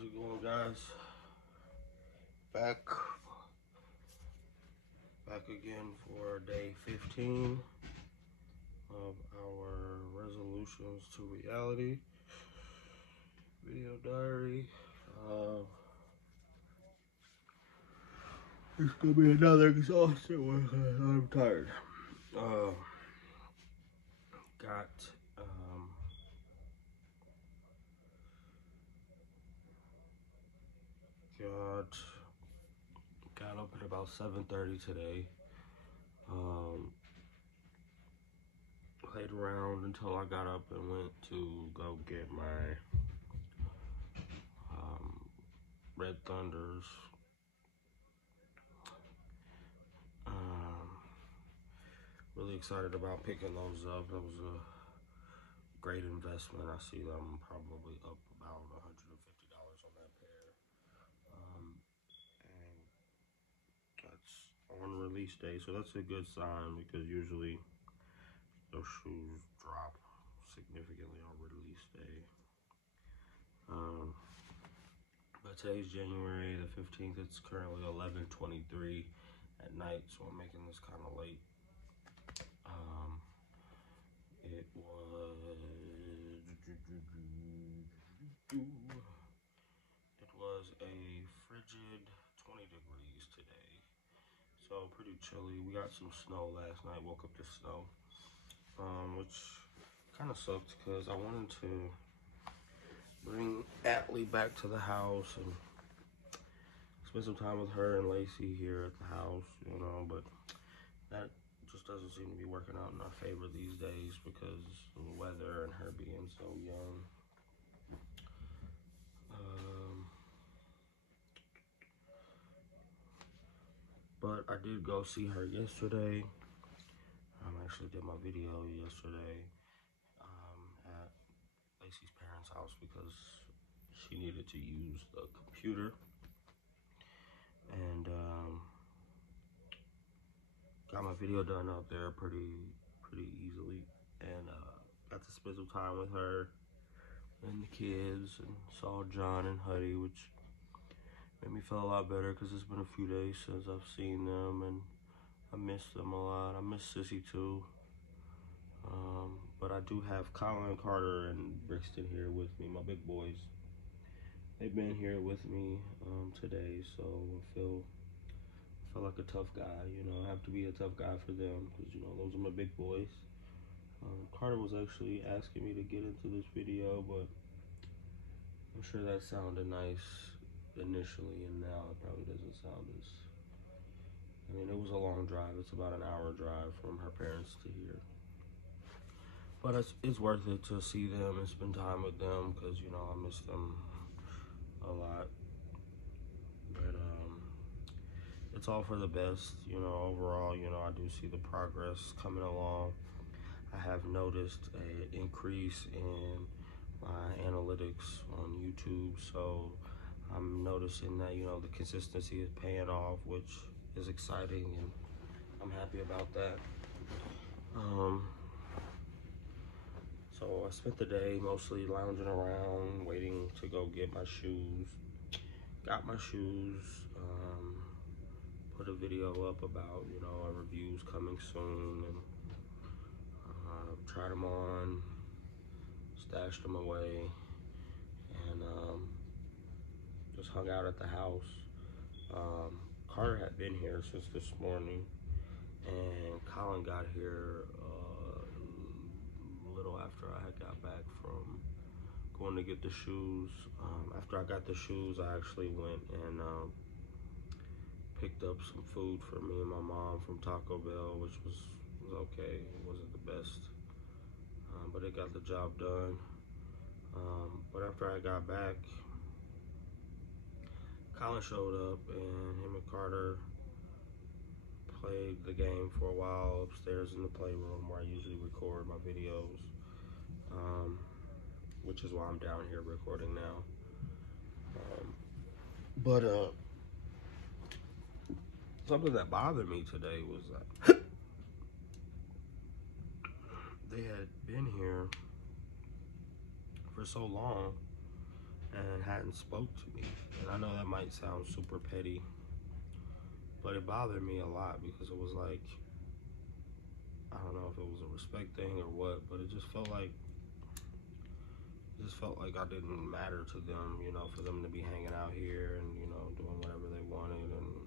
How's it going, guys? Back again for day 15 of our resolutions to reality video diary. It's gonna be another exhausting one. I'm tired. Got up at about 7:30 today. Played around until I got up and went to go get my Red Thunders. Really excited about picking those up. That was a great investment. I see them probably up about $150 on that pair. And that's on release day, so that's a good sign because usually those shoes drop significantly on release day. But today's January the 15th. It's currently 11:23 at night, so I'm making this kind of late. It was a frigid 20 degrees today, so pretty chilly. We got some snow last night. Woke up to snow, which kind of sucked because I wanted to bring Atlee back to the house and spend some time with her and Lacey here at the house, you know, but that just doesn't seem to be working out in our favor these days because of the weather and her being so young. But I did go see her yesterday. I actually did my video yesterday at Lacey's parents' house because she needed to use the computer. And got my video done out there pretty easily, and got to spend some time with her and the kids, and saw John and Huddy, which made me feel a lot better because it's been a few days since I've seen them, and I miss them a lot. I miss Sissy too. But I do have Colin, Carter, and Brixton here with me, my big boys. They've been here with me today, so I feel like a tough guy, you know. I have to be a tough guy for them because, you know, those are my big boys. Carter was actually asking me to get into this video, but I'm sure that sounded nice initially, and now it probably doesn't sound as... I mean, it was a long drive. It's about an hour drive from her parents to here. But it's worth it to see them and spend time with them because, you know, I miss them a lot. But it's all for the best, you know. Overall, you know, I do see the progress coming along. I have noticed an increase in my analytics on YouTube, so I'm noticing that, you know, the consistency is paying off, which is exciting, and I'm happy about that. So I spent the day mostly lounging around, waiting to go get my shoes. Got my shoes, put a video up about, you know, our reviews coming soon, and tried them on, stashed them away, and just hung out at the house. Carter had been here since this morning, and Colin got here a little after I had got back from going to get the shoes. After I got the shoes, I actually went and picked up some food for me and my mom from Taco Bell, which was okay. It wasn't the best, but it got the job done. But after I got back, Colin showed up, and him and Carter played the game for a while upstairs in the playroom where I usually record my videos, which is why I'm down here recording now. But something that bothered me today was that they had been here for so long, and hadn't spoke to me. And I know that might sound super petty, but it bothered me a lot because it was like, I don't know if it was a respect thing or what, but it just felt like I didn't matter to them, you know, for them to be hanging out here and, you know, doing whatever they wanted and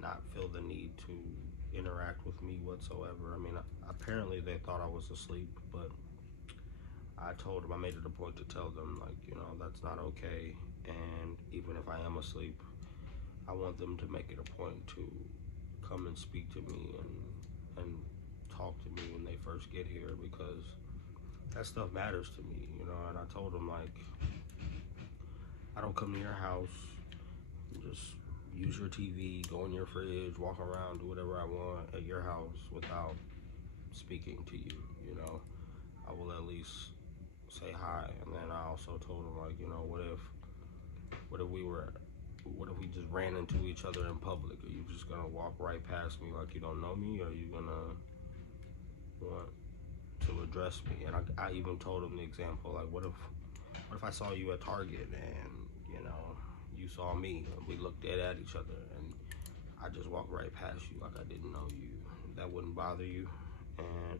not feel the need to interact with me whatsoever. I mean, apparently they thought I was asleep, but I told them, I made it a point to tell them, like, you know, that's not okay. And even if I am asleep, I want them to make it a point to come and speak to me and talk to me when they first get here, because that stuff matters to me, you know. And I told them, like, I don't come to your house, just use your TV, go in your fridge, walk around, do whatever I want at your house without speaking to you, you know. I will at least say hi. And then I also told them, like, you know, what if we just ran into each other in public? Are you just gonna walk right past me like you don't know me? Or are you gonna want to address me? And I even told him the example, like, what if I saw you at Target and, you know, you saw me and we looked dead at each other and I just walked right past you like I didn't know you? That wouldn't bother you? And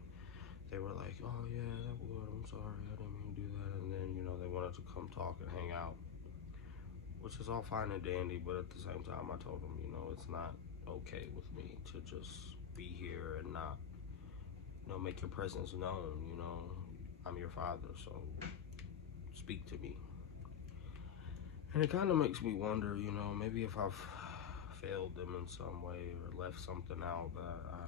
they were like, oh yeah, that would, I'm sorry, I didn't mean to do that. And then, you know, they wanted to come talk and hang out, which is all fine and dandy, but at the same time, I told them, you know, it's not okay with me to just be here and not, you know, make your presence known. You know, I'm your father, so speak to me. And it kind of makes me wonder, you know, maybe if I've failed them in some way or left something out that I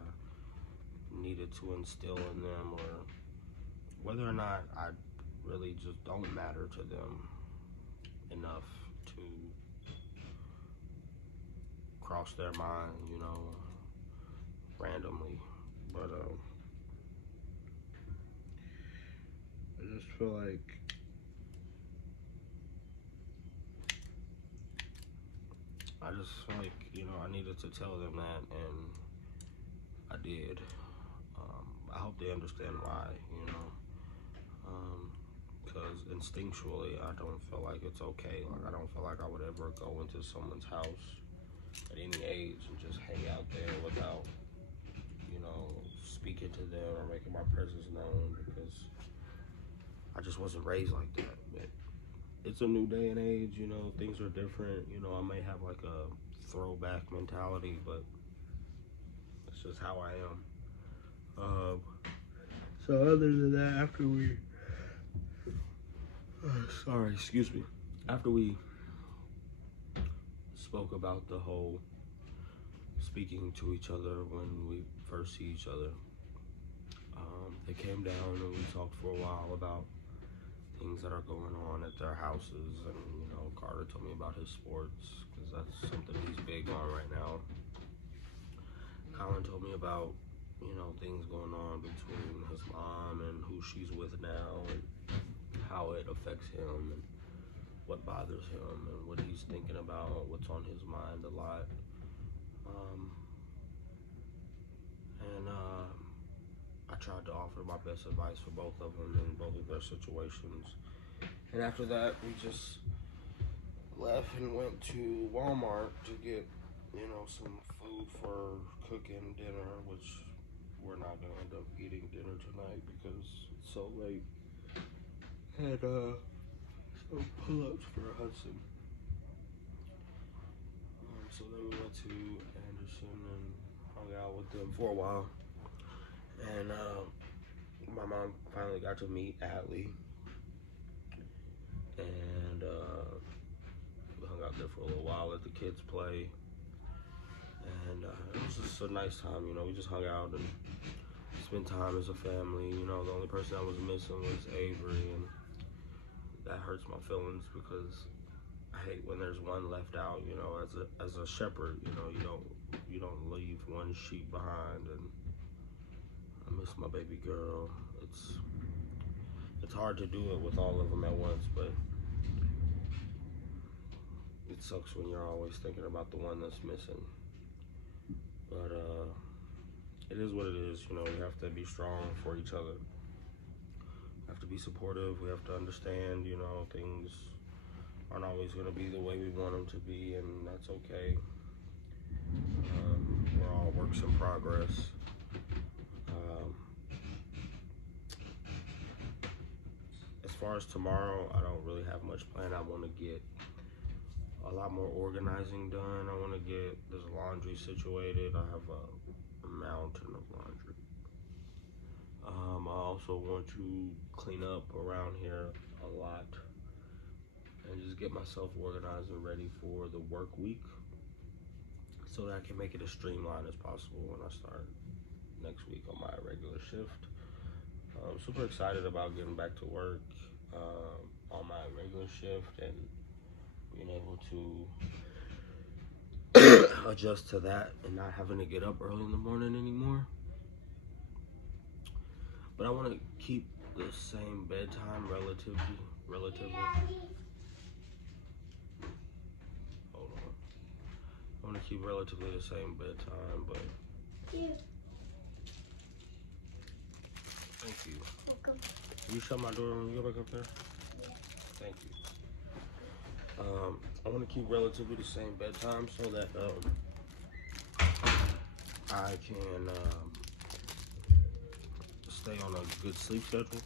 needed to instill in them, or whether or not I really just don't matter to them enough to cross their mind, you know, randomly. But I just feel like you know, I needed to tell them that, and I did. I hope they understand why, you know, because instinctually I don't feel like it's okay. Like, I don't feel like I would ever go into someone's house at any age and just hang out there without, you know, speaking to them or making my presence known, because I just wasn't raised like that. But it's a new day and age, you know, things are different. You know, I may have like a throwback mentality, but it's just how I am. So other than that, after we spoke about the whole speaking to each other when we first see each other, they came down and we talked for a while about things that are going on at their houses. And, you know, Carter told me about his sports, because that's something he's big on right now. Colin told me about, you know, things going on between his mom and who she's with now, and how it affects him, and what bothers him, and what he's thinking about, what's on his mind a lot. I tried to offer my best advice for both of them in both of their situations. And after that, we just left and went to Walmart to get, you know, some food for cooking dinner, which we're not gonna end up eating dinner tonight because it's so late. And some pull-ups for Hudson. So then we went to Anderson and hung out with them for a while. And my mom finally got to meet Atlee. And we hung out there for a little while, let the kids play. And it was just a nice time, you know. We just hung out and spent time as a family. You know, the only person I was missing was Avery, and that hurts my feelings because I hate when there's one left out. You know, as a shepherd, you know, you don't leave one sheep behind. And I miss my baby girl. It's hard to do it with all of them at once, but it sucks when you're always thinking about the one that's missing. But it is what it is, you know. We have to be strong for each other. have to be supportive. We have to understand, you know, things aren't always going to be the way we want them to be, and that's okay. We're all works in progress. As far as tomorrow, I don't really have much planned. I want to get a lot more organizing done. I want to get this laundry situated. I have a mountain of laundry. I also want to clean up around here a lot and just get myself organized and ready for the work week so that I can make it as streamlined as possible when I start next week on my regular shift. I'm super excited about getting back to work on my regular shift and being able to adjust to that and not having to get up early in the morning anymore. But I want to keep the same bedtime relatively. Hold on. I want to keep relatively the same bedtime, but. Thank you. Welcome. Will you shut my door when you go back up there? Yeah. Thank you. I want to keep relatively the same bedtime so that I can stay on a good sleep schedule.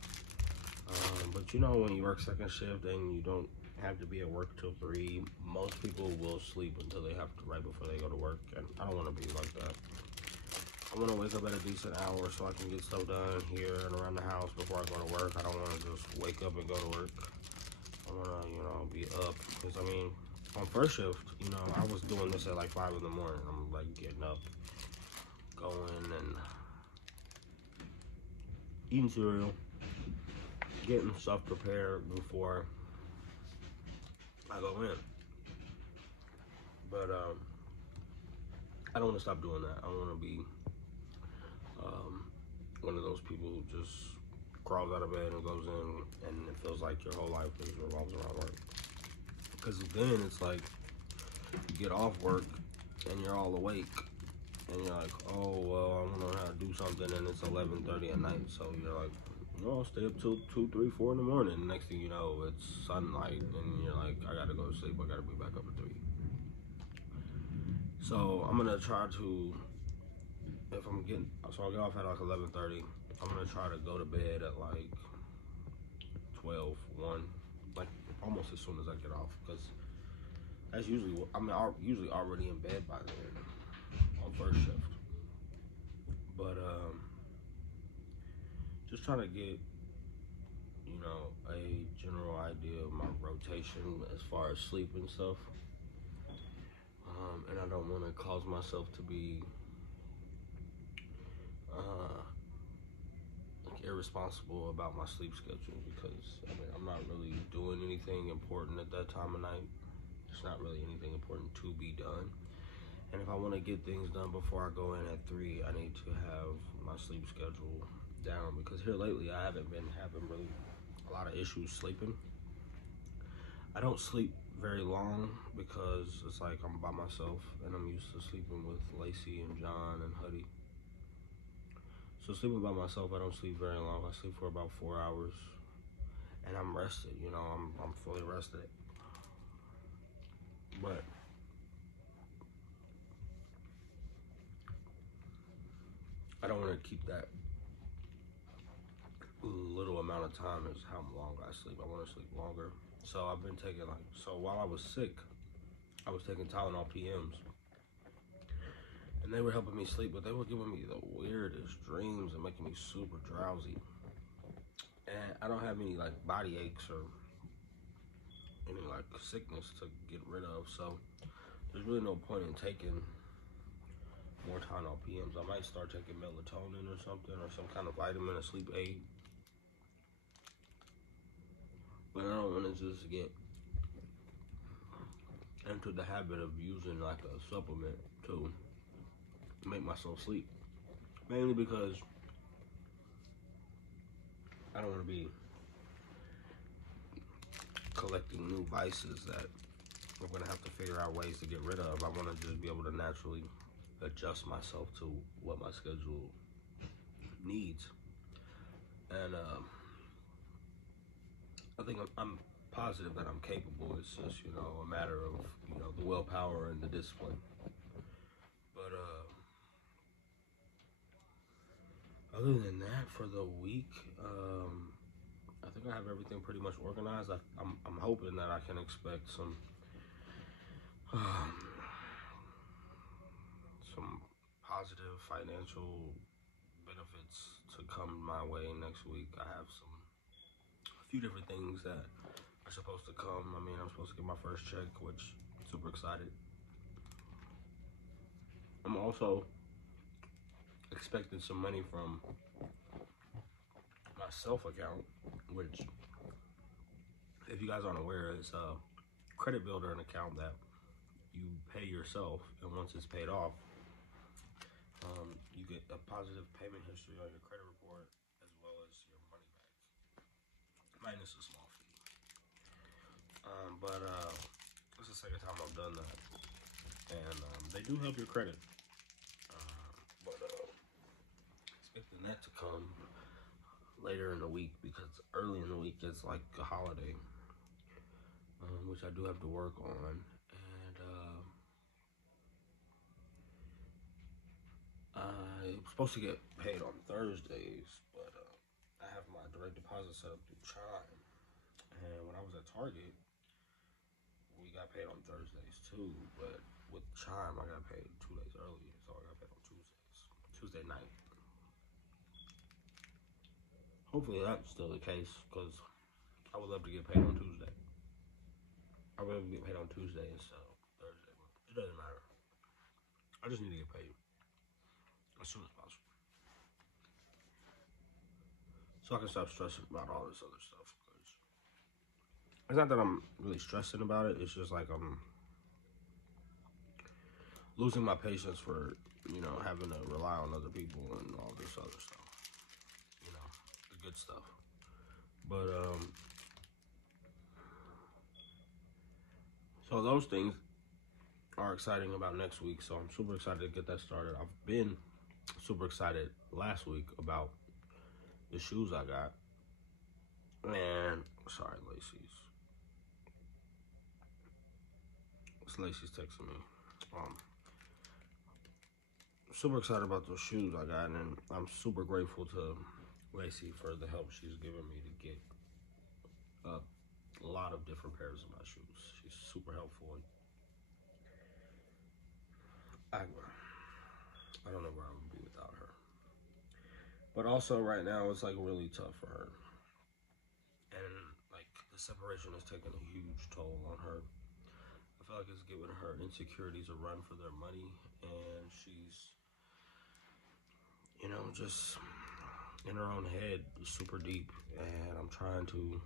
But you know, when you work second shift and you don't have to be at work till 3, most people will sleep until they have to, right before they go to work, and I don't want to be like that. I want to wake up at a decent hour so I can get stuff done here and around the house before I go to work. I don't want to just wake up and go to work. I want to, you know, be up. Because, I mean, on first shift, you know, I was doing this at like 5 in the morning. I'm like getting up, going and eating cereal, getting stuff prepared before I go in. But I don't want to stop doing that. I want to be one of those people who just crawls out of bed and goes in, and it feels like your whole life is revolves around work. Because then it's like you get off work and you're all awake, and you're like, oh well, I want to learn how to do something, and it's 11:30 at night. So you're like, no, I'll stay up till 2, 3, 4 in the morning. Next thing you know, it's sunlight, and you're like, I gotta go to sleep. I gotta be back up at 3. So I'm gonna try to. So I'll get off at like 11:30. I'm gonna try to go to bed at like 12, 1, like almost as soon as I get off, because that's usually, I'm usually already in bed by then on first shift. But just trying to get, you know, a general idea of my rotation as far as sleep and stuff. And I don't want to cause myself to be like irresponsible about my sleep schedule, because I mean, I'm not really doing anything important at that time of night. There's not really anything important to be done. And if I want to get things done before I go in at 3, I need to have my sleep schedule down, because here lately I haven't been having really a lot of issues sleeping. I don't sleep very long because it's like I'm by myself and I'm used to sleeping with Lacey and John and Huddy. So sleeping by myself, I don't sleep very long. I sleep for about 4 hours, and I'm rested. You know, I'm fully rested. But I don't want to keep that little amount of time as how long I sleep. I want to sleep longer. So I've been taking so while I was sick, I was taking Tylenol PMs. And they were helping me sleep, but they were giving me the weirdest dreams and making me super drowsy. And I don't have any like body aches or any like sickness to get rid of, so there's really no point in taking more Tylenol PMs. I might start taking melatonin or something, or some kind of vitamin or sleep aid. But I don't want to just get into the habit of using like a supplement to make myself sleep. Mainly because I don't want to be collecting new vices that I'm going to have to figure out ways to get rid of. I want to just be able to naturally adjust myself to what my schedule needs. And I think I'm positive that I'm capable. It's just, you know, a matter of, you know, the willpower and the discipline. But other than that, for the week, I think I have everything pretty much organized. I'm hoping that I can expect some positive financial benefits to come my way next week. I have a few different things that are supposed to come. I mean, I'm supposed to get my first check, which I'm super excited. I'm also expecting some money from my self account, which, if you guys aren't aware, is a credit builder, an account that you pay yourself, and once it's paid off, you get a positive payment history on your credit report as well as your money back, minus a small fee. But it's the second time I've done that, and they do help your credit. But expecting that to come later in the week, because early in the week it's like a holiday, which I do have to work on. And I'm supposed to get paid on Thursdays, but I have my direct deposit set up through Chime. And when I was at Target, we got paid on Thursdays too, but with Chime, I got paid 2 days early, so I got paid on Tuesday night. Hopefully that's still the case, because I would love to get paid on Tuesday. I would love to get paid on Tuesday instead of Thursday, but it doesn't matter. I just need to get paid as soon as possible, so I can stop stressing about all this other stuff. Because it's not that I'm really stressing about it. It's just like I'm losing my patience for, you know, having to rely on other people and all this other stuff. You know, the good stuff. But so those things are exciting about next week. So I'm super excited to get that started. I've been super excited last week about the shoes I got. And sorry, Lacey's. Lacey's texting me. Super excited about those shoes I got, and I'm super grateful to Lacey for the help she's given me to get a lot of different pairs of my shoes. She's super helpful. I don't know where I would be without her. But also right now it's like really tough for her, and like the separation has taken a huge toll on her. I feel like it's giving her insecurities a run for their money, and she's, you know, just in her own head, super deep, and I'm trying to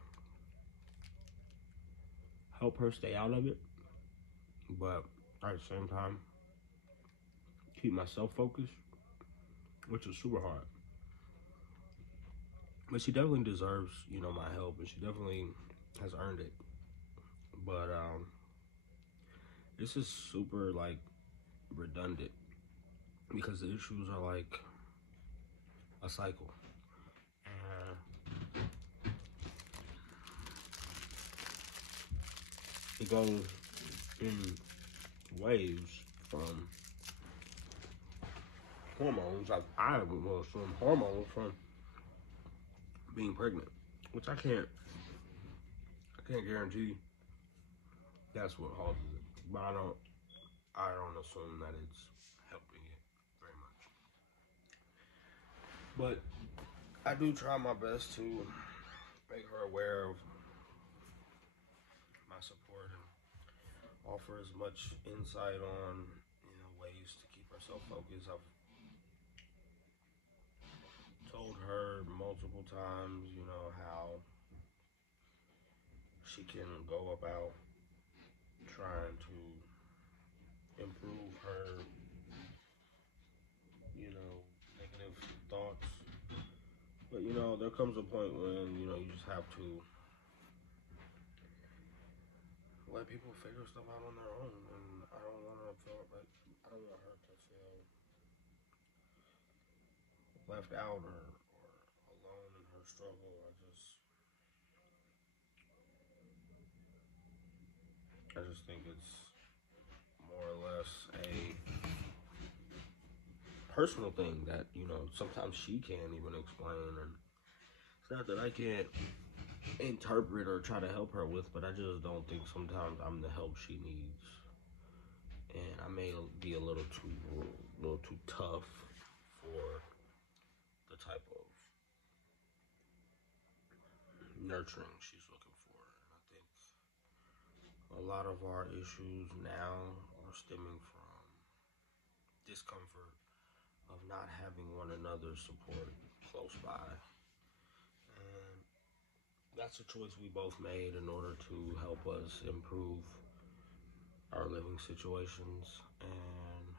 help her stay out of it, but at the same time keep myself focused, which is super hard. But she definitely deserves, you know, my help, and she definitely has earned it. But this is super like redundant, because the issues are like a cycle. It goes in waves from hormones. Like I will assume hormones from being pregnant, which I can't guarantee that's what causes it. But I don't assume that it's helping it very much. But I do try my best to make her aware of my support and offer as much insight on, you know, ways to keep herself focused. I've told her multiple times, you know, how she can go about trying to improve her, you know, negative thoughts. But, you know, there comes a point when, you know, you just have to let people figure stuff out on their own. And I don't want her to feel left out or alone in her struggle. I just think it's more or less a personal thing that, you know, sometimes she can't even explain. And it's not that I can't interpret or try to help her with, but I just don't think sometimes I'm the help she needs. And I may be a little too tough for the type of nurturing she's looking for. And I think a lot of our issues now are stemming from discomfort of not having one another's support close by. And that's a choice we both made in order to help us improve our living situations. And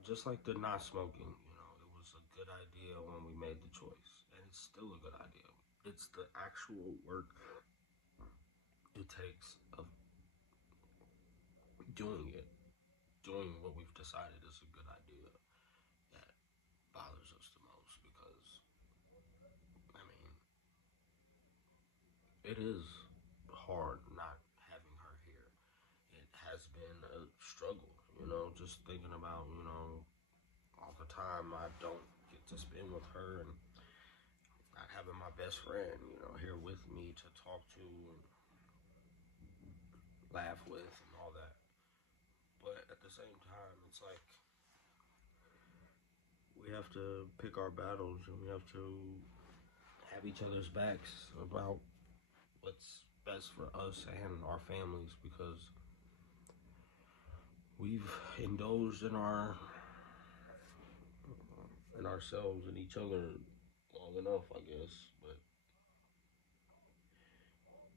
just like the not smoking, you know, it was a good idea when we made the choice, and it's still a good idea. It's the actual work it takes of doing it, doing what we've decided is a good idea, that bothers us the most. Because, I mean, it is hard not having her here. It has been a struggle, you know, just thinking about, you know, all the time I don't get to spend with her, and not having my best friend, you know, here with me to talk to and laugh with and all that. But at the same time, it's like we have to pick our battles, and we have to have each other's backs about what's best for us and our families, because we've indulged in ourselves and each other long enough, I guess. But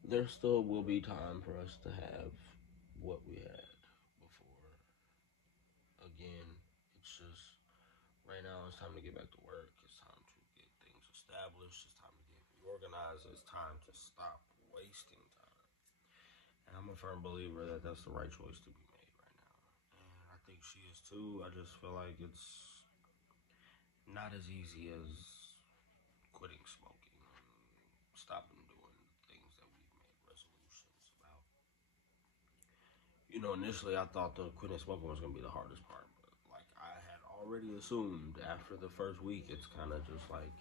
there still will be time for us to have what we had before. Again, it's just right now it's time to get back to work. It's time to get things established. It's time to get reorganized. It's time to stop wasting time. And I'm a firm believer that that's the right choice to be made right now. And I think she is too. I just feel like it's not as easy as quitting smoking and stopping doing things that we've made resolutions about. You know, initially I thought the quitting smoking was gonna be the hardest part, but like I had already assumed after the first week, it's kind of just like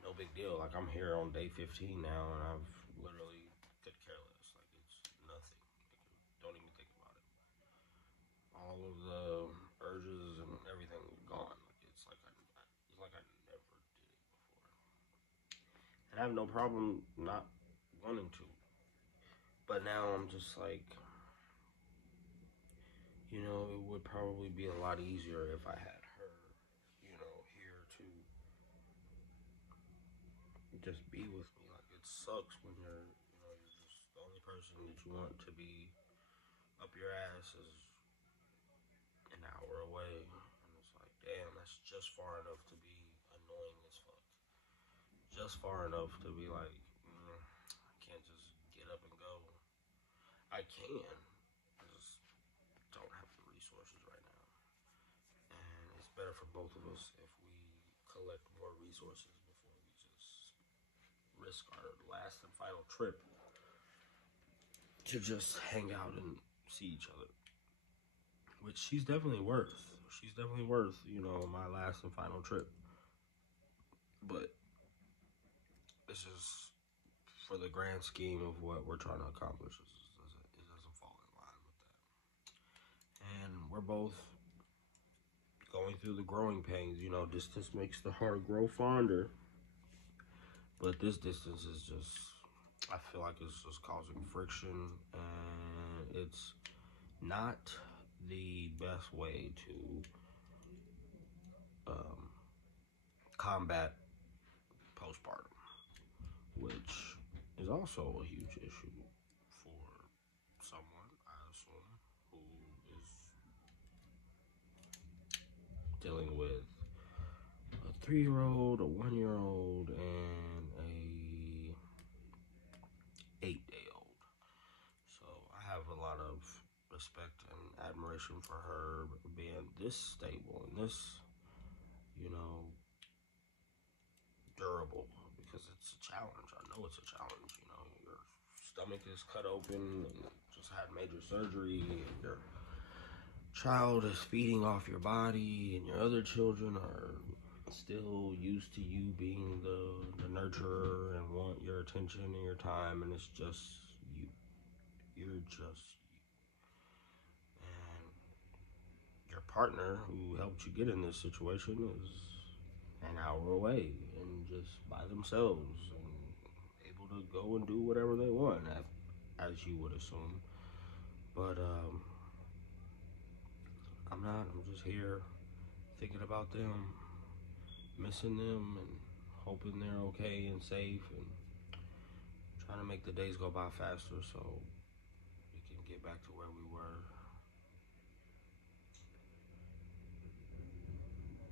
no big deal. Like I'm here on day 15 now, and I've literally could care less. Like it's nothing. Like, don't even think about it. All of the urges and everything gone. Like it's like I never did it before. And I have no problem not wanting to. But now I'm just like, you know, it would probably be a lot easier if I had her, you know, here to just be with me. Like it sucks when you know, you're just the only person that you want to be up your ass is an hour away. And it's like, damn, that's just far enough to be annoying as fuck. Just far enough to be like, I can't just get up and go. I can. I just don't have the resources right now. And it's better for both of us if we collect more resources before we just risk our last and final trip to just hang out and see each other. Which she's definitely worth. She's definitely worth, you know, my last and final trip. But it's just for the grand scheme of what we're trying to accomplish, it doesn't fall in line with that. And we're both going through the growing pains. You know, distance makes the heart grow fonder. But this distance is just, I feel like it's just causing friction, and it's not the best way to combat postpartum, which is also a huge issue for someone, I assume, who is dealing with a 3-year-old, a 1-year-old, and a 8-day-old. So I have a lot of respect and admiration for her being this stable and this, you know, durable, because it's a challenge. I know it's a challenge. You know, you're stomach is cut open and just had major surgery, and your child is feeding off your body, and your other children are still used to you being the nurturer and want your attention and your time, and it's just you. You're just you. And your partner who helped you get in this situation is an hour away and just by themselves and able to go and do whatever they want, as you would assume. But I'm not. I'm just here thinking about them, missing them, and hoping they're okay and safe, and trying to make the days go by faster so we can get back to where we were.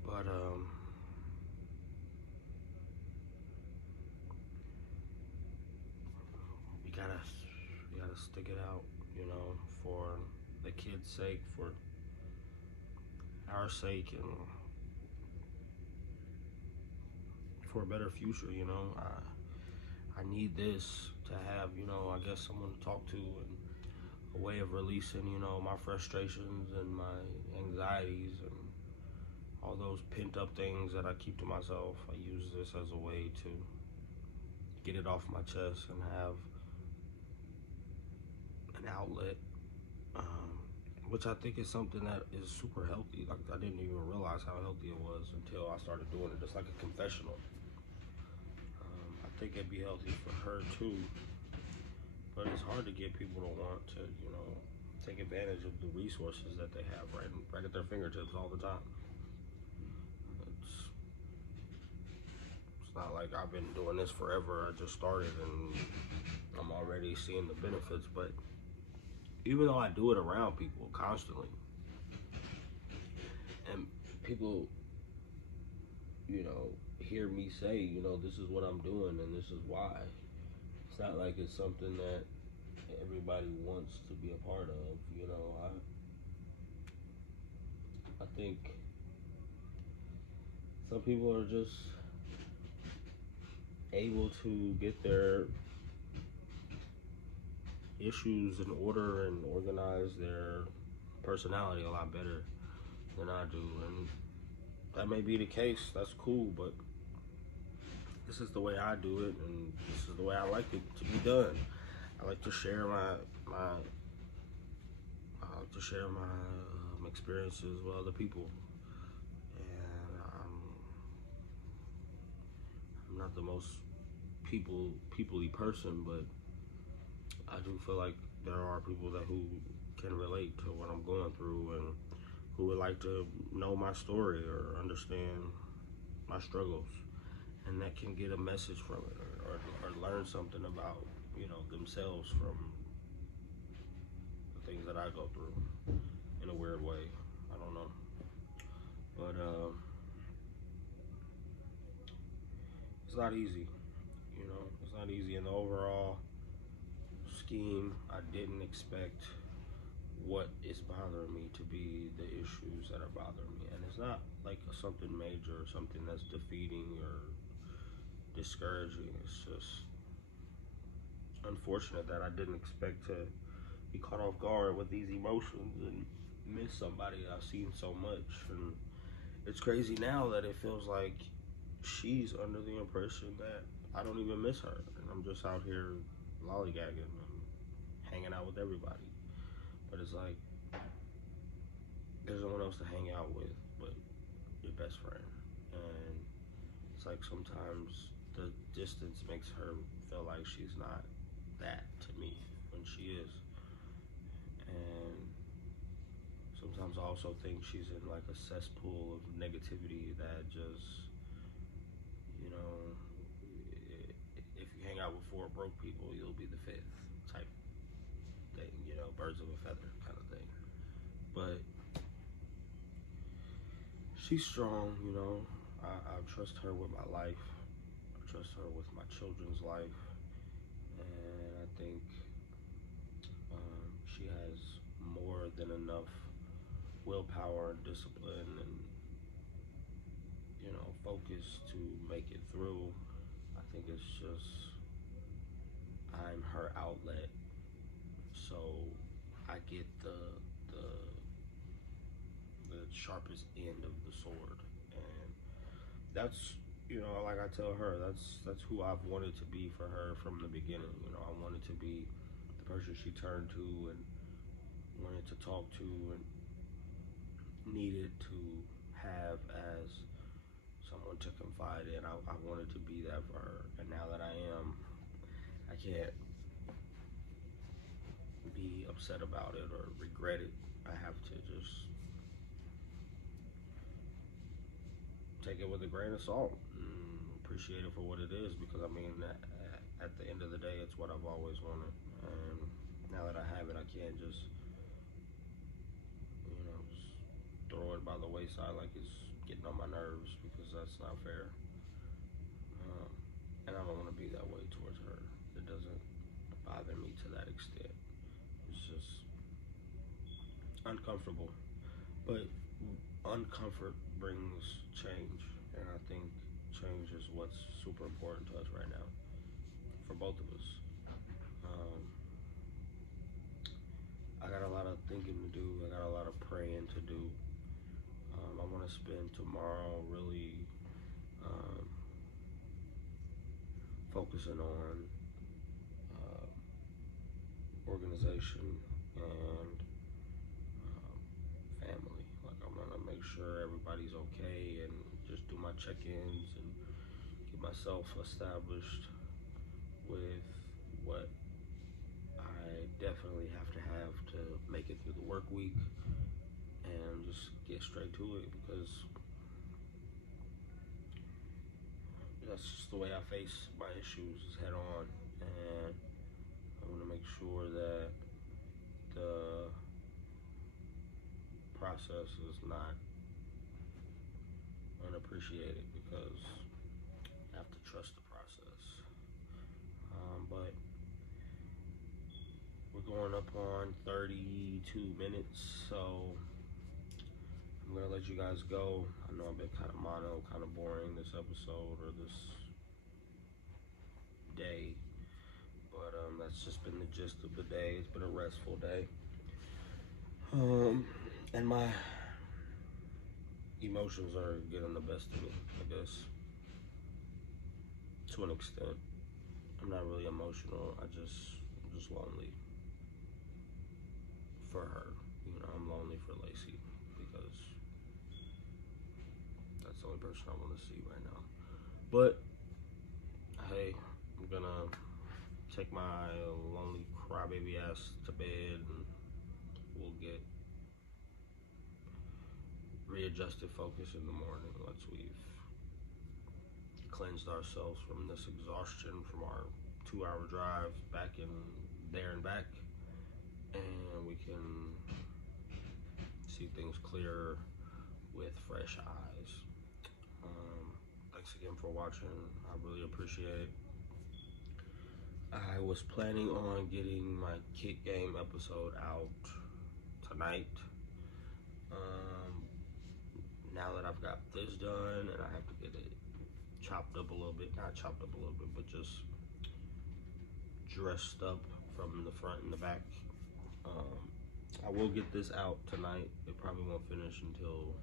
But we gotta stick it out, you know, for the kids' sake, for our sake, and for a better future. You know, I need this to have, you know, I guess someone to talk to, and a way of releasing, you know, my frustrations and my anxieties and all those pent up things that I keep to myself. I use this as a way to get it off my chest and have an outlet, which I think is something that is super healthy. Like, I didn't even realize how healthy it was until I started doing it. It's like a confessional. I think it'd be healthy for her too, but it's hard to get people to want to, you know, take advantage of the resources that they have right at their fingertips all the time. It's not like I've been doing this forever. I just started and I'm already seeing the benefits. But even though I do it around people constantly, and people, you know, hear me say, you know, this is what I'm doing and this is why, it's not like it's something that everybody wants to be a part of. You know, I think some people are just able to get their issues in order and organize their personality a lot better than I do, and that may be the case. That's cool, but this is the way I do it, and this is the way I like it to be done. I like to share my experiences with other people, and I'm not the most people-y person, but I do feel like there are people who can relate to what I'm going through and who would like to know my story or understand my struggles, and that can get a message from it, or learn something about, you know, themselves from the things that I go through in a weird way. I don't know. But it's not easy, you know. It's not easy in the overall scheme. I didn't expect what is bothering me to be the issues that are bothering me, and it's not like something major or something that's defeating or discouraging. It's just unfortunate that I didn't expect to be caught off guard with these emotions and miss somebody I've seen so much. And it's crazy now that it feels like she's under the impression that I don't even miss her, and I'm just out here lollygagging and hanging out with everybody. But it's like, there's no one else to hang out with but your best friend. And it's like sometimes the distance makes her feel like she's not that to me when she is. And sometimes I also think she's in like a cesspool of negativity that just, you know, if you hang out with 4 broke people, you'll be the 5th type thing, you know, birds of a feather kind of thing. But she's strong, you know. I trust her with my life. I trust her with my children's life. And I think she has more than enough willpower and discipline and, you know, focus to make it through. I think it's just, I'm her outlet, so I get the sharpest end of the sword. And that's, you know, like I tell her, that's who I've wanted to be for her from the beginning. You know, I wanted to be the person she turned to and wanted to talk to and needed to have as someone to confide in. I wanted to be that for her, and now that I am, I can't be upset about it or regret it. I have to just take it with a grain of salt and appreciate it for what it is, because I mean, at the end of the day, it's what I've always wanted. And now that I have it, I can't just, you know, just throw it by the wayside like it's getting on my nerves, because that's not fair. And I don't want to be that way towards her. It doesn't bother me to that extent. It's just uncomfortable. But uncomfort brings change, and I think change is what's super important to us right now, for both of us. I got a lot of thinking to do. I got a lot of praying to do. I want to spend tomorrow really focusing on organization and family. Like, I'm gonna make sure everybody's okay and just do my check-ins and get myself established with what I definitely have to make it through the work week, and just get straight to it, because that's just the way I face my issues, is head on. And I want to make sure that the process is not unappreciated, because I have to trust the process. But we're going up on 32 minutes, so I'm gonna let you guys go. I know I've been kind of mono, kind of boring this episode or this day, but that's just been the gist of the day. It's been a restful day, and my emotions are getting the best of me, I guess, to an extent. I'm not really emotional. I'm just lonely for her. You know, I'm lonely for Lacey, because that's the only person I want to see right now. But hey, I'm gonna take my lonely crybaby ass to bed, and we'll get readjusted focus in the morning once we've cleansed ourselves from this exhaustion from our 2-hour drive back in there and back, and we can see things clearer with fresh eyes. Thanks again for watching. I really appreciate it. I was planning on getting my Kick Game episode out tonight. Now that I've got this done, and I have to get it chopped up a little bit, not chopped up a little bit, but just dressed up from the front and the back. I will get this out tonight. It probably won't finish until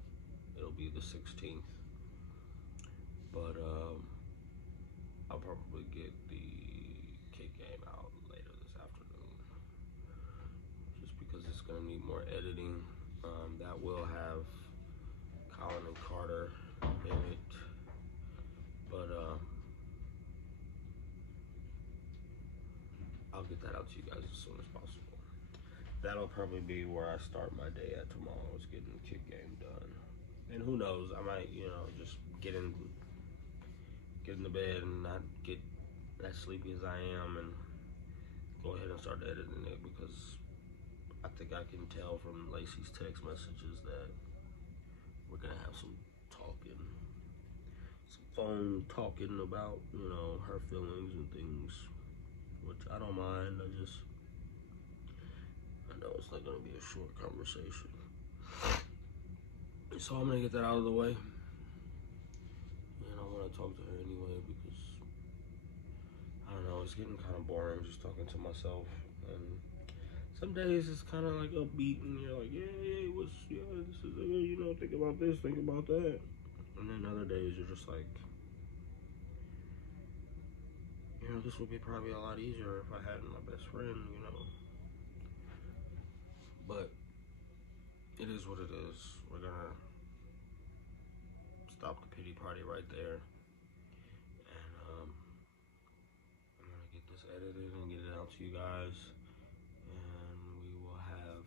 it'll be the 16th. But I'll probably get the Kick Game out later this afternoon, just because it's gonna need more editing. That will have Colin and Carter in it, but I'll get that out to you guys as soon as possible. That'll probably be where I start my day at tomorrow, is getting the Kick Game done. And who knows, I might, you know, just get in the bed and not get as sleepy as I am, and go ahead and start editing it, because I think I can tell from Lacey's text messages that we're gonna have some phone talking about, you know, her feelings and things, which I don't mind. I know it's not gonna be a short conversation, so I'm gonna get that out of the way. And I want to talk to her anyway, because I don't know, it's getting kind of boring just talking to myself. And some days it's kind of like upbeat, and you're like, yeah, this is, think about this, think about that. And then other days you're just like, this would be probably a lot easier if I had my best friend, But it is what it is. We're gonna stop the pity party right there. And I'm gonna get this edited and get it out to you guys. And we will have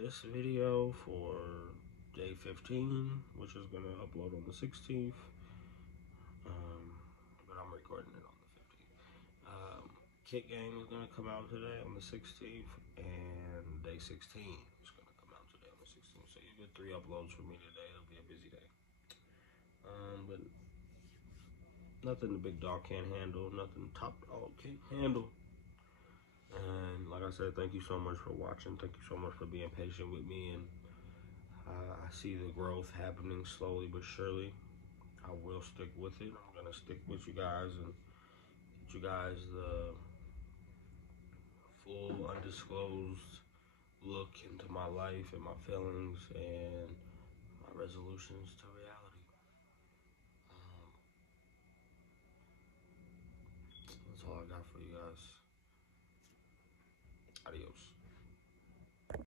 this video for day 15, which is gonna upload on the 16th. But I'm recording it on the 15th. Kit Game is gonna come out today on the 16th, and day 16 is gonna come out today on the 16th. So you get 3 uploads from me today. It'll be a busy day. But nothing the big dog can't handle, nothing top dog can't handle. And like I said, thank you so much for watching. Thank you so much for being patient with me. And I see the growth happening slowly but surely. I will stick with it. I'm gonna stick with you guys and get you guys the full undisclosed look into my life and my feelings and my resolutions to reality. That's all I got for you guys. Adios.